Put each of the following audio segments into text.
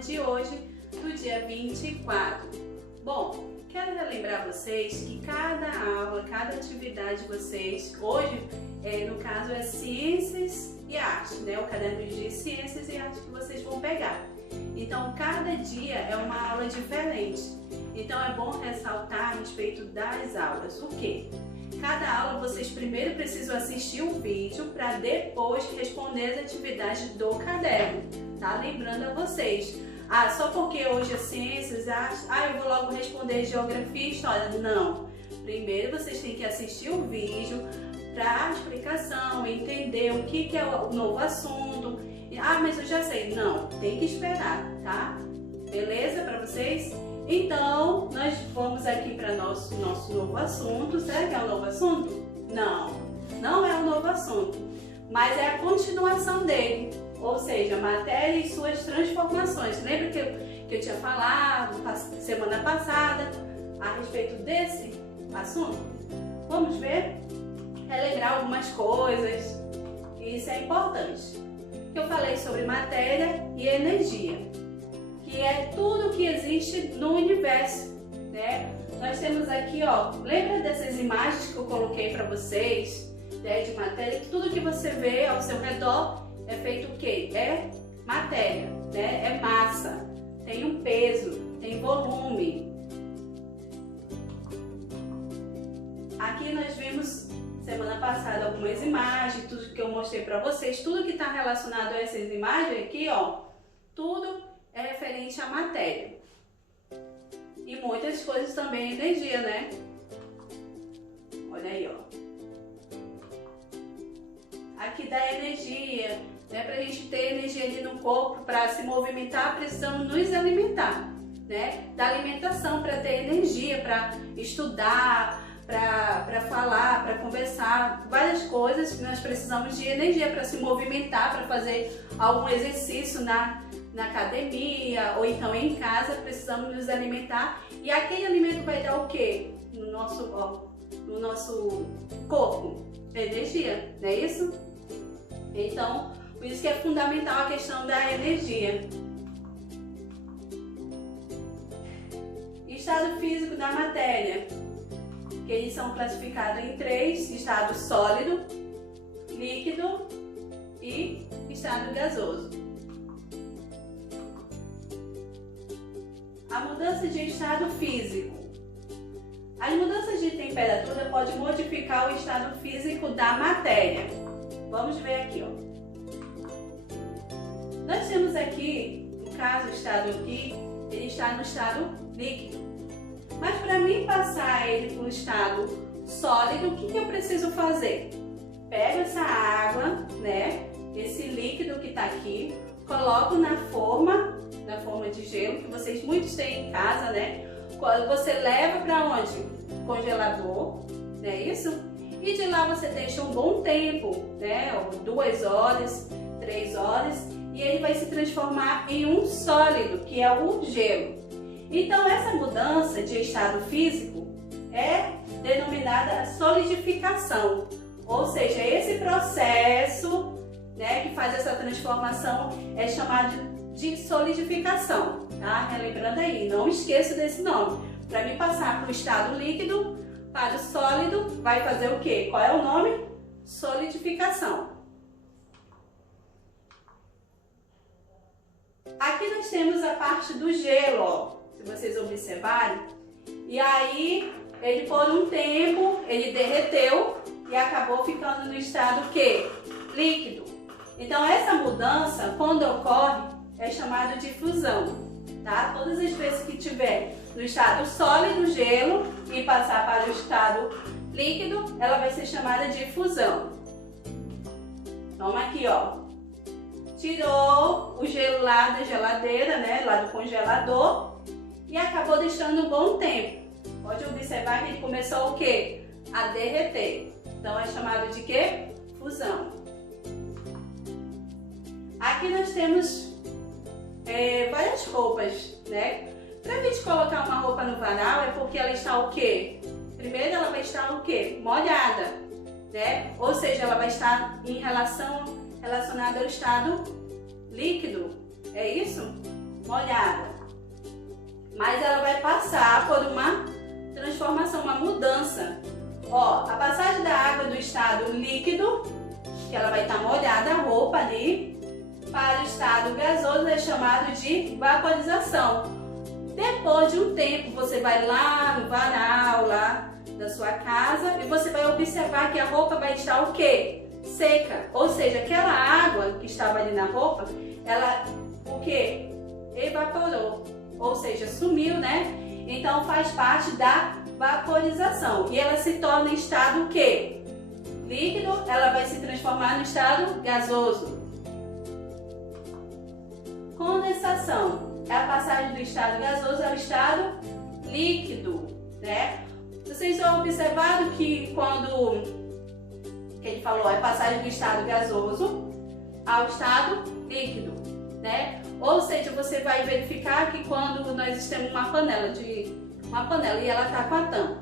de hoje, do dia 24. Bom, quero relembrar vocês que cada aula, cada atividade de vocês, hoje, no caso, é Ciências e Arte, né? O caderno de Ciências e Arte que vocês vão pegar. Então, cada dia é uma aula diferente. Então, é bom ressaltar a respeito das aulas. O quê? Cada aula vocês primeiro precisam assistir o vídeo para depois responder as atividades do caderno, tá? Lembrando a vocês, só porque hoje é Ciências, eu vou logo responder Geografia e História. Não! Primeiro vocês têm que assistir o vídeo para a explicação, entender o que é o novo assunto. Mas eu já sei. Não, tem que esperar, tá? Beleza para vocês? Então, nós vamos aqui para nosso novo assunto. Será que é um novo assunto? Não, não é um novo assunto, mas é a continuação dele, ou seja, matéria e suas transformações. Lembra que eu tinha falado semana passada a respeito desse assunto? Vamos ver? Relembrar algumas coisas, isso é importante. Eu falei sobre matéria e energia, que é tudo que existe no universo, né? Nós temos aqui, ó, lembra dessas imagens que eu coloquei para vocês, né, de matéria? Que tudo que você vê ao seu redor é feito o quê? É matéria, né? É massa, tem um peso, tem volume. Aqui nós vimos semana passada algumas imagens, tudo que eu mostrei para vocês, tudo que está relacionado a essas imagens aqui, ó, tudo é referente à matéria. E muitas coisas também energia, né? Olha aí, ó. Aqui dá energia, né? Pra gente ter energia ali no corpo, para se movimentar, precisamos nos alimentar, né? Da alimentação para ter energia, para estudar, para falar, para conversar, várias coisas que nós precisamos de energia para se movimentar, para fazer algum exercício na academia ou então em casa, precisamos nos alimentar. E aquele alimento vai dar o quê? No nosso corpo? Energia, não é isso? Então, por isso que é fundamental a questão da energia. Estado físico da matéria, que eles são classificados em 3, estado sólido, líquido e estado gasoso. A mudança de estado físico. As mudanças de temperatura podem modificar o estado físico da matéria. Vamos ver aqui, ó. Nós temos aqui, no caso, o estado aqui, ele está no estado líquido. Mas para mim passar ele para o estado sólido, o que eu preciso fazer? Pego essa água, né, esse líquido que está aqui, coloco na forma de gelo, que vocês muitos têm em casa, né? Você leva para onde? Congelador, não é isso? E de lá você deixa um bom tempo, né? 2 horas, 3 horas, e ele vai se transformar em um sólido, que é o gelo. Então, essa mudança de estado físico é denominada solidificação, ou seja, esse processo, né, que faz essa transformação é chamado de solidificação, tá? Relembrando aí, não esqueça desse nome. Para me passar para o estado líquido, para o sólido, vai fazer o quê? Qual é o nome? Solidificação. Aqui nós temos a parte do gelo, ó. Se vocês observarem, e aí ele por um tempo ele derreteu e acabou ficando no estado que? Líquido. Então essa mudança, quando ocorre, é chamado de fusão, tá? Todas as vezes que tiver no estado sólido, gelo, e passar para o estado líquido, ela vai ser chamada de fusão. Toma aqui, ó. Tirou o gelo lá da geladeira, né? Lá do congelador. E acabou deixando um bom tempo. Pode observar que ele começou o quê? A derreter. Então é chamado de quê? Fusão. Aqui nós temos várias roupas, né? Para a gente colocar uma roupa no varal é porque ela está o quê? Primeiro ela vai estar o quê? Molhada, né? Ou seja, ela vai estar relacionada ao estado líquido. É isso? molhada. Mas ela vai passar por uma transformação, uma mudança. Ó, a passagem da água do estado líquido, que ela vai estar molhada, a roupa ali, para o estado gasoso é chamado de vaporização. Depois de um tempo, você vai lá no varal, lá da sua casa, e você vai observar que a roupa vai estar o quê? Seca. Ou seja, aquela água que estava ali na roupa, ela o quê? Evaporou. Ou seja, sumiu, né? Então faz parte da vaporização. E ela se torna em estado o quê? Líquido, ela vai se transformar no estado gasoso. Condensação é a passagem do estado gasoso ao estado líquido, né? Vocês já observaram que quando ele falou é passagem do estado gasoso ao estado líquido, né? Ou seja, você vai verificar que quando nós temos uma panela e ela está com a tampa,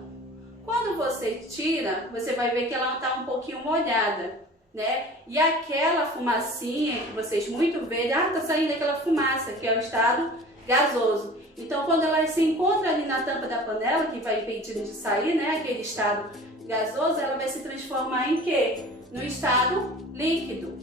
quando você tira, você vai ver que ela está um pouquinho molhada, né? E aquela fumacinha que vocês muito veem, tá saindo aquela fumaça, que é o estado gasoso. Então, quando ela se encontra ali na tampa da panela, que vai impedindo de sair, né? Aquele estado gasoso, ela vai se transformar em quê? No estado líquido,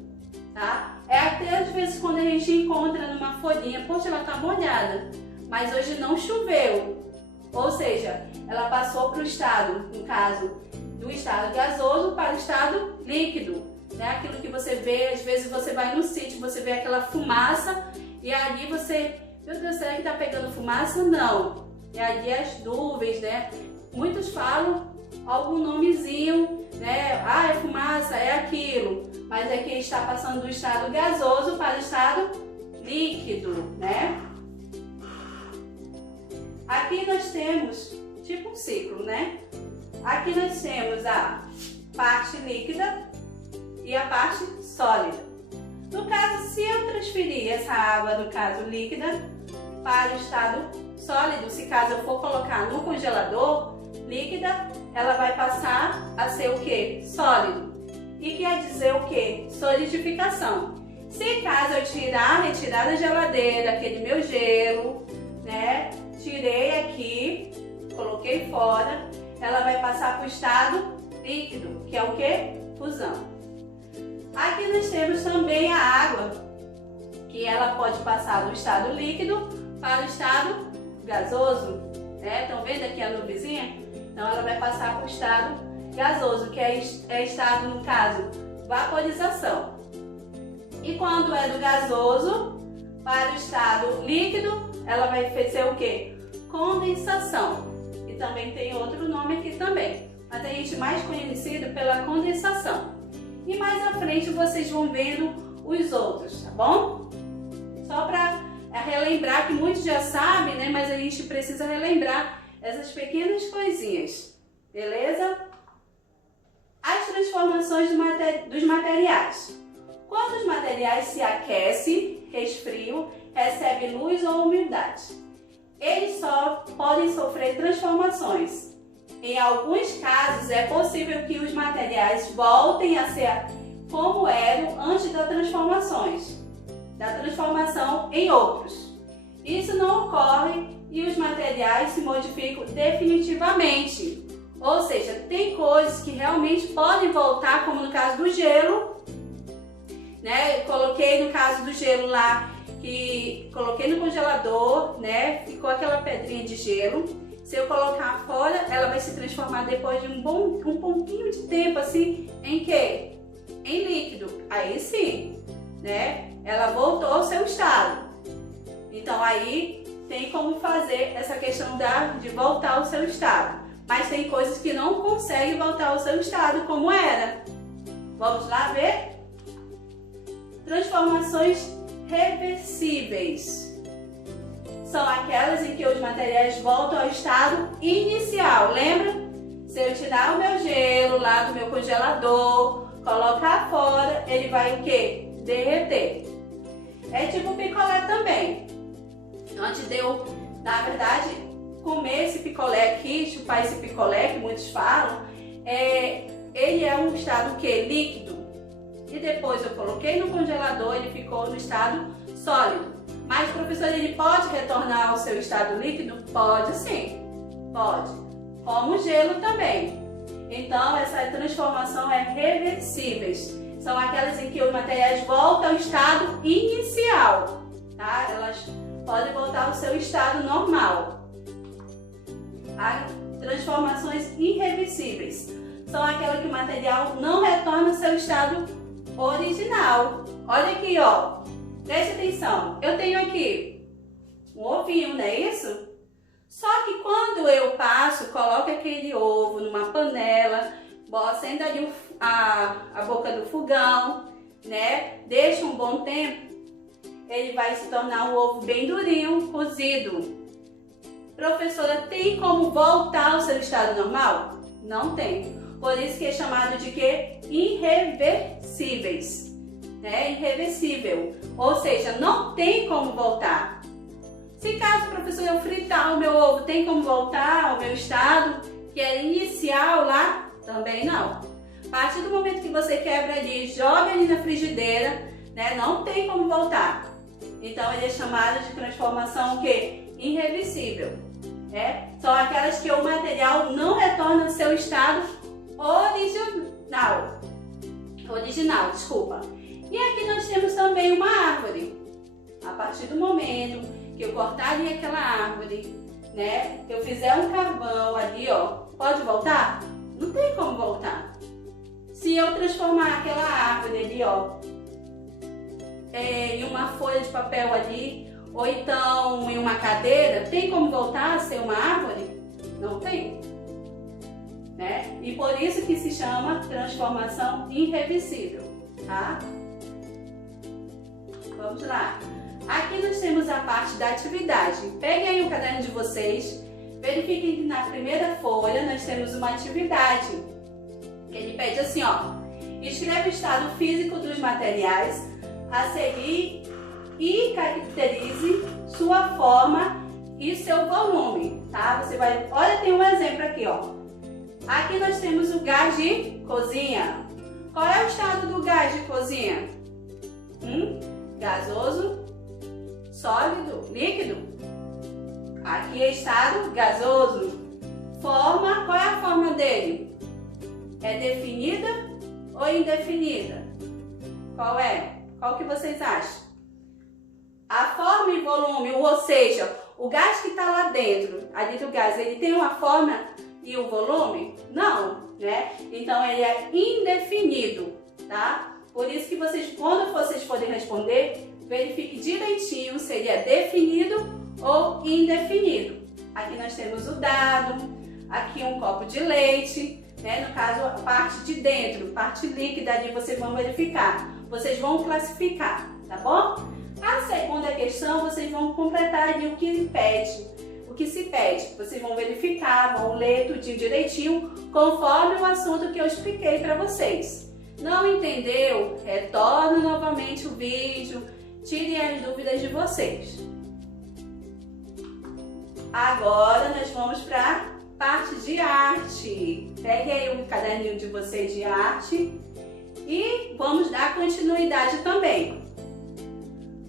tá? É até às vezes quando a gente encontra numa folhinha, poxa, ela tá molhada, mas hoje não choveu. Ou seja, ela passou para o estado, no caso, do estado gasoso para o estado líquido. Né? Aquilo que você vê, às vezes você vai no sítio, você vê aquela fumaça e ali você, meu Deus, será que tá pegando fumaça? Não. E ali as nuvens, né? Muitos falam algum nomezinho, né? Ah, é fumaça, é aquilo. Mas é que está passando do estado gasoso para o estado líquido, né? Aqui nós temos tipo um ciclo, né? Aqui nós temos a parte líquida e a parte sólida. No caso, se eu transferir essa água, no caso líquida, para o estado sólido, se caso eu for colocar no congelador, líquida, ela vai passar a ser o que? Sólido. E quer dizer o que? Solidificação. Se caso eu retirar da geladeira aquele meu gelo, né? Tirei aqui, coloquei fora, ela vai passar para o estado líquido, que é o que? Fusão. Aqui nós temos também a água, que ela pode passar do estado líquido para o estado gasoso. Estão vendo aqui a nuvenzinha? Então ela vai passar para o estado gasoso, que é estado, no caso, vaporização. E quando é do gasoso para o estado líquido, ela vai ser o que? Condensação. E também tem outro nome aqui também, mas a gente mais conhecido pela condensação. E mais à frente vocês vão vendo os outros, tá bom? Só para relembrar, que muitos já sabem, né? Mas a gente precisa relembrar essas pequenas coisinhas, beleza? As transformações dos materiais. Quando os materiais se aquecem, resfriam, recebem luz ou umidade, eles só podem sofrer transformações. Em alguns casos, é possível que os materiais voltem a ser como eram antes das transformação em outros. Isso não ocorre e os materiais se modificam definitivamente. Ou seja, tem coisas que realmente podem voltar, como no caso do gelo, né? Eu coloquei no caso do gelo lá, que coloquei no congelador, né? Ficou aquela pedrinha de gelo. Se eu colocar fora, ela vai se transformar depois de um pouquinho de tempo, assim, em quê? Em líquido. Aí sim, né? Ela voltou ao seu estado. Então aí tem como fazer essa questão de voltar ao seu estado. Mas tem coisas que não conseguem voltar ao seu estado como era. Vamos lá ver? Transformações reversíveis. São aquelas em que os materiais voltam ao estado inicial. Lembra? Se eu tirar o meu gelo lá do meu congelador, colocar fora, ele vai o quê? Derreter. É tipo picolé também. Antes de eu, na verdade, comer esse picolé aqui, chupar esse picolé que muitos falam, ele é um estado o quê? Líquido. E depois eu coloquei no congelador, ele ficou no estado sólido. Mas, professor, ele pode retornar ao seu estado líquido? Pode sim, pode. Como o gelo também. Então, essa transformação é reversíveis. São aquelas em que os materiais voltam ao estado inicial, tá? Elas podem voltar ao seu estado normal. Há transformações irreversíveis. São aquelas que o material não retorna ao seu estado original. Olha aqui, ó. Preste atenção. Eu tenho aqui um ovinho, não é isso? Só que quando eu passo, coloco aquele ovo numa panela, acendo ali a boca do fogão, né? Deixa um bom tempo, ele vai se tornar um ovo bem durinho, cozido. Professora, tem como voltar ao seu estado normal? Não tem. Por isso que é chamado de quê? Irreversíveis. Né? Irreversível. Ou seja, não tem como voltar. Se caso, professor, eu fritar o meu ovo, tem como voltar ao meu estado, que era inicial lá? Também não. A partir do momento que você quebra ali, joga ali na frigideira, né? Não tem como voltar. Então, ele é chamado de transformação o quê? Irreversível. São aquelas que o material não retorna ao seu estado original, desculpa. E aqui nós temos também uma árvore. A partir do momento que eu cortar ali aquela árvore, né? Eu fizer um carvão ali, ó, pode voltar? Não tem como voltar. Se eu transformar aquela árvore ali, ó, em uma folha de papel ali, ou então em uma cadeira, tem como voltar a ser uma árvore? Não tem. Né? E por isso que se chama transformação irreversível, tá? Vamos lá. Aqui nós temos a parte da atividade. Peguem aí o caderno de vocês, verifiquem que na primeira folha nós temos uma atividade. Que ele pede assim, ó. Escreve o estado físico dos materiais a seguir e caracterize sua forma e seu volume, tá? Você vai... Olha, tem um exemplo aqui, ó. Aqui nós temos o gás de cozinha. Qual é o estado do gás de cozinha? Gasoso, sólido, líquido? Aqui é estado gasoso. Forma, qual é a forma dele? É definida ou indefinida? Qual é? Qual que vocês acham? A forma e volume, ou seja, o gás que está lá dentro, ali do gás, ele tem uma forma e o volume? Não, né? Então ele é indefinido, tá? Por isso que vocês, quando vocês forem responder, verifique direitinho se ele é definido ou indefinido. Aqui nós temos o dado, aqui um copo de leite, né? No caso, a parte de dentro, parte líquida ali vocês vão verificar. Vocês vão classificar, tá bom? A segunda questão, vocês vão completar ali o que pede. O que se pede, vocês vão verificar, vão ler tudinho direitinho, conforme o assunto que eu expliquei para vocês. Não entendeu? Retorna novamente o vídeo, tire as dúvidas de vocês. Agora nós vamos para a parte de arte. Pegue aí o caderninho de vocês de arte e vamos dar continuidade também.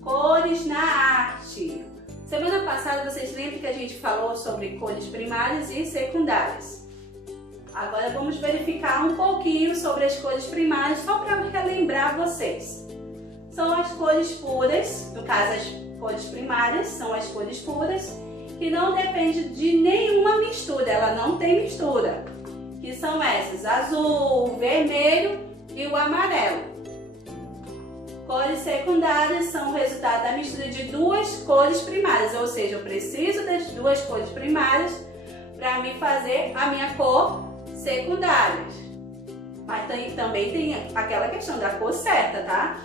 Cores na arte. Semana passada vocês lembram que a gente falou sobre cores primárias e secundárias. Agora vamos verificar um pouquinho sobre as cores primárias, só para relembrar vocês. São as cores puras, no caso as cores primárias são as cores puras, que não dependem de nenhuma mistura, ela não tem mistura. Que são essas, azul, o vermelho e o amarelo. Cores secundárias são o resultado da mistura de duas cores primárias, ou seja, eu preciso das duas cores primárias para me fazer a minha cor secundária. Mas também tem aquela questão da cor certa, tá?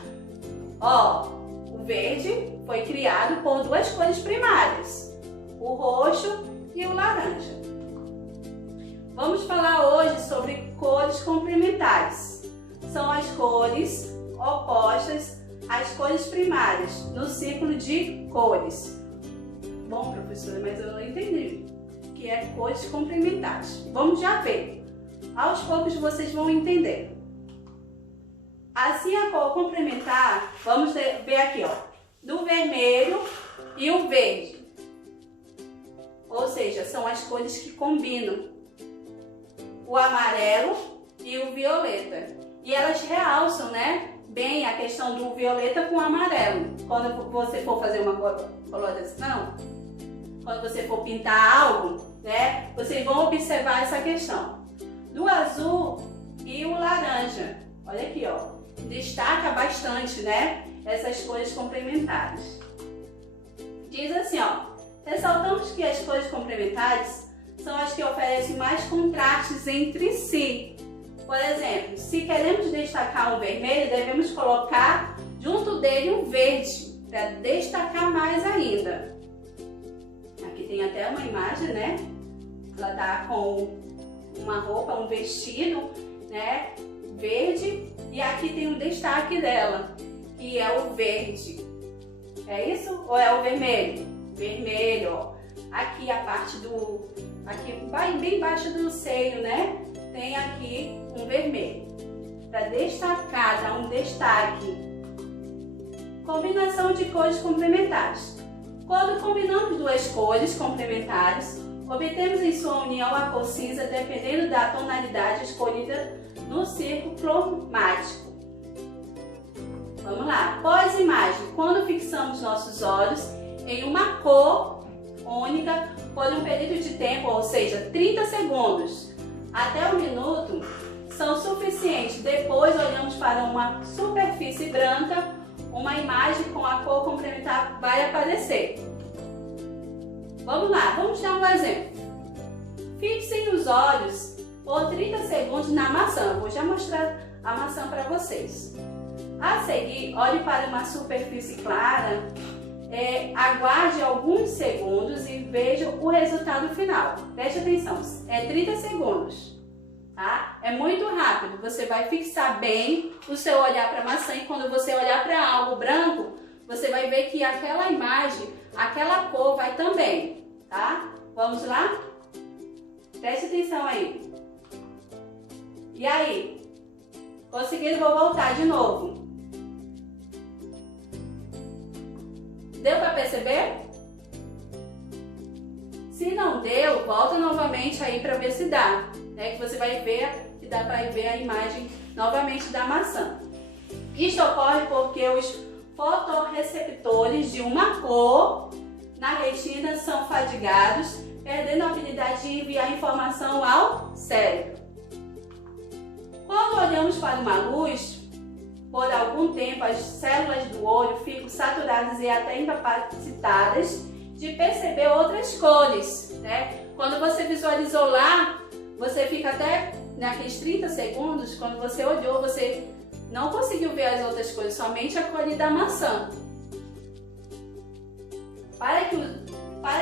Ó, o verde foi criado por duas cores primárias, o roxo e o laranja. Vamos falar hoje sobre cores complementares. São as cores opostas às cores primárias no ciclo de cores. Bom, professora, mas eu não entendi o que é cores complementares. Vamos já ver. Aos poucos vocês vão entender. Assim, a cor complementar, vamos ver aqui, ó. Do vermelho e o verde. Ou seja, são as cores que combinam. O amarelo e o violeta. E elas realçam, né, bem a questão do violeta com o amarelo. Quando você for fazer uma coloração, quando você for pintar algo, né, vocês vão observar essa questão. Do azul e o laranja. Olha aqui, ó. Destaca bastante, né, essas cores complementares. Diz assim, ó. Ressaltamos que as cores complementares são as que oferecem mais contrastes entre si. Por exemplo, se queremos destacar um vermelho, devemos colocar junto dele um verde, para destacar mais ainda. Aqui tem até uma imagem, né? Ela tá com uma roupa, um vestido, né? Verde, e aqui tem um destaque dela, que é o verde. É isso? Ou é o vermelho? Vermelho, ó. Aqui a parte do... aqui bem embaixo do seio, né? Tem aqui um vermelho. Para destacar, dar um destaque. Combinação de cores complementares. Quando combinamos duas cores complementares, obtemos em sua união a cor cinza dependendo da tonalidade escolhida no círculo cromático. Vamos lá. Pós-imagem. Quando fixamos nossos olhos em uma cor única por um período de tempo, ou seja, 30 segundos até 1 minuto, são suficientes. Depois olhamos para uma superfície branca, uma imagem com a cor complementar vai aparecer. Vamos lá, vamos dar um exemplo. Fixem os olhos por 30 segundos na maçã. Vou já mostrar a maçã para vocês. A seguir, olhe para uma superfície clara, aguarde alguns segundos e veja o resultado final. Preste atenção, é 30 segundos, tá? É muito rápido, você vai fixar bem o seu olhar para a maçã e quando você olhar para algo branco, você vai ver que aquela imagem, aquela cor vai também, tá? Vamos lá? Preste atenção aí. E aí? Conseguiram? Vou voltar de novo. Deu para perceber? Se não deu, volta novamente aí para ver se dá, né? Que você vai ver que dá para ver a imagem novamente da maçã. Isto ocorre porque os fotorreceptores de uma cor na retina são fadigados, perdendo a habilidade de enviar informação ao cérebro. Quando olhamos para uma luz, por algum tempo as células do olho ficam saturadas e até incapacitadas de perceber outras cores, né? Quando você visualizou lá, você fica até naqueles 30 segundos, quando você olhou, você não conseguiu ver as outras cores, somente a cor da maçã. Para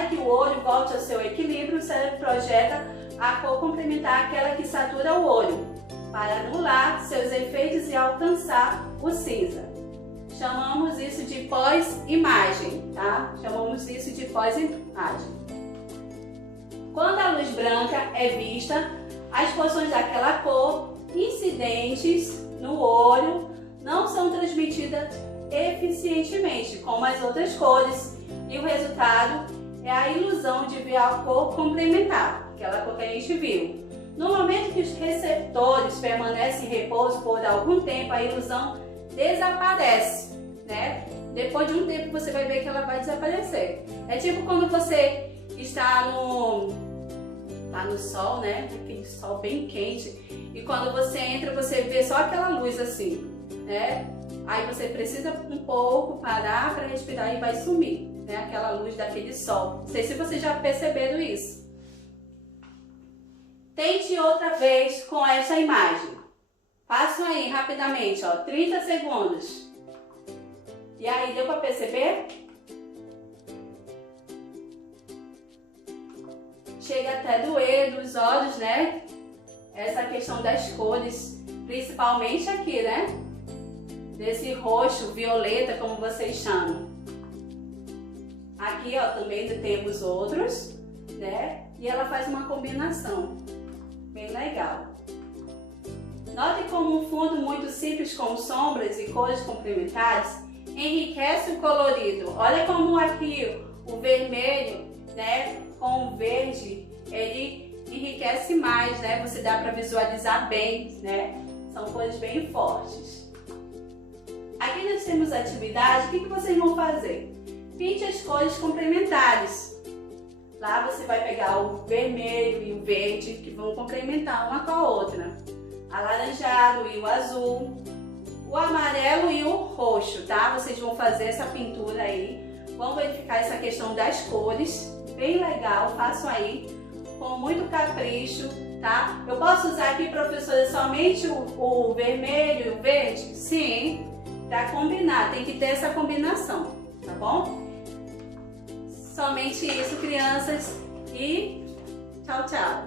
que o olho volte ao seu equilíbrio, o cérebro projeta a cor complementar àquela que satura o olho, para anular seus efeitos e alcançar o cinza. Chamamos isso de pós-imagem, tá? Chamamos isso de pós-imagem. Quando a luz branca é vista, as porções daquela cor incidentes no olho não são transmitidas eficientemente como as outras cores e o resultado é a ilusão de ver a cor complementar, aquela cor que a gente viu. No momento que os receptores permanecem em repouso por algum tempo, a ilusão desaparece, né? Depois de um tempo você vai ver que ela vai desaparecer. É tipo quando você está no sol, né? Aquele sol bem quente, e quando você entra você vê só aquela luz assim, né? Aí você precisa um pouco parar para respirar e vai sumir, né? Aquela luz daquele sol. Não sei se vocês já perceberam isso. Tente outra vez com essa imagem. Façam aí rapidamente, ó, 30 segundos. E aí, deu para perceber? Chega até doer dos olhos, né? Essa questão das cores, principalmente aqui, né? Desse roxo, violeta, como vocês chamam. Aqui, ó, também temos outros, né? E ela faz uma combinação bem legal. Note como um fundo muito simples com sombras e cores complementares enriquece o colorido. Olha como aqui O vermelho, né, com o verde, ele enriquece mais, né? Você dá para visualizar bem, né? São cores bem fortes. Aqui nós temos a atividade. O que vocês vão fazer? Pinte as cores complementares. Lá você vai pegar o vermelho e o verde, que vão complementar uma com a outra. Alaranjado e o azul. O amarelo e o roxo, tá? Vocês vão fazer essa pintura aí. Vão verificar essa questão das cores. Bem legal, façam aí com muito capricho, tá? Eu posso usar aqui, professora, somente o vermelho e o verde? Sim, para combinar, tem que ter essa combinação, tá bom? Somente isso, crianças, e tchau, tchau!